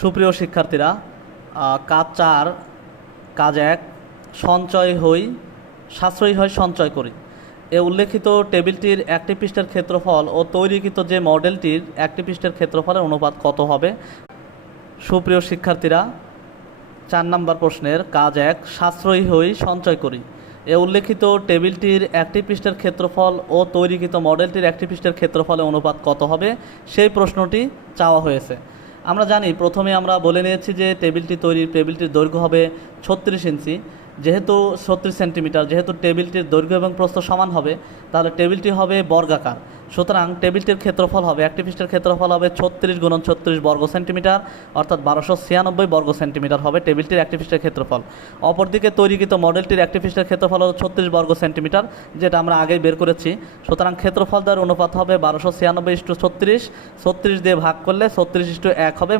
সুপ্রিয় শিক্ষার্থীরা, কাজ 4 কাজ 1 সঞ্চয় হই সাশ্রয়ী হয় সঞ্চয় করি এ উল্লেখিত টেবিলটির একটি পৃষ্ঠের ক্ষেত্রফল ও তৈরিকৃত যে মডেলটির একটি পৃষ্ঠের ক্ষেত্রফলের অনুপাত কত হবে? সুপ্রিয় শিক্ষার্থীরা, 4 নম্বর প্রশ্নের কাজ 1 সাশ্রয়ী হই সঞ্চয় করি এ উল্লেখিত টেবিলটির একটি পৃষ্ঠের ক্ষেত্রফল ও তৈরিকৃত মডেলটির একটি পৃষ্ঠের ক্ষেত্রফলের অনুপাত কত হবে সেই প্রশ্নটি চাওয়া হয়েছে। আমরা জানি, প্রথমে আমরা বলে নিয়েছি যে টেবিলটির দৈর্ঘ্য হবে 36 ইঞ্চি, যেহেতু 36 সেন্টিমিটার, যেহেতু টেবিলটির দৈর্ঘ্য এবং প্রস্থ সমান হবে, তাহলে টেবিলটি হবে বর্গাকার। সুতরাং টেবিলটির ক্ষেত্রফল হবে, একটি পৃষ্ঠের ক্ষেত্রফল হবে 36 × 36 বর্গ সেন্টিমিটার, অর্থাৎ 1296 বর্গ সেন্টিমিটার হবে টেবিলটির একটি পৃষ্ঠের ক্ষেত্রফল। অপরদিকে তৈরিকৃত মডেলটির একটি পৃষ্ঠের ক্ষেত্রফল হলো 36 বর্গ সেন্টিমিটার, যেটা আমরা আগেই বের করেছি। সুতরাং ক্ষেত্রফল দ্বয়ের অনুপাত হবে 1296 × 36, 36 দিয়ে ভাগ করলে 36:1 হবে।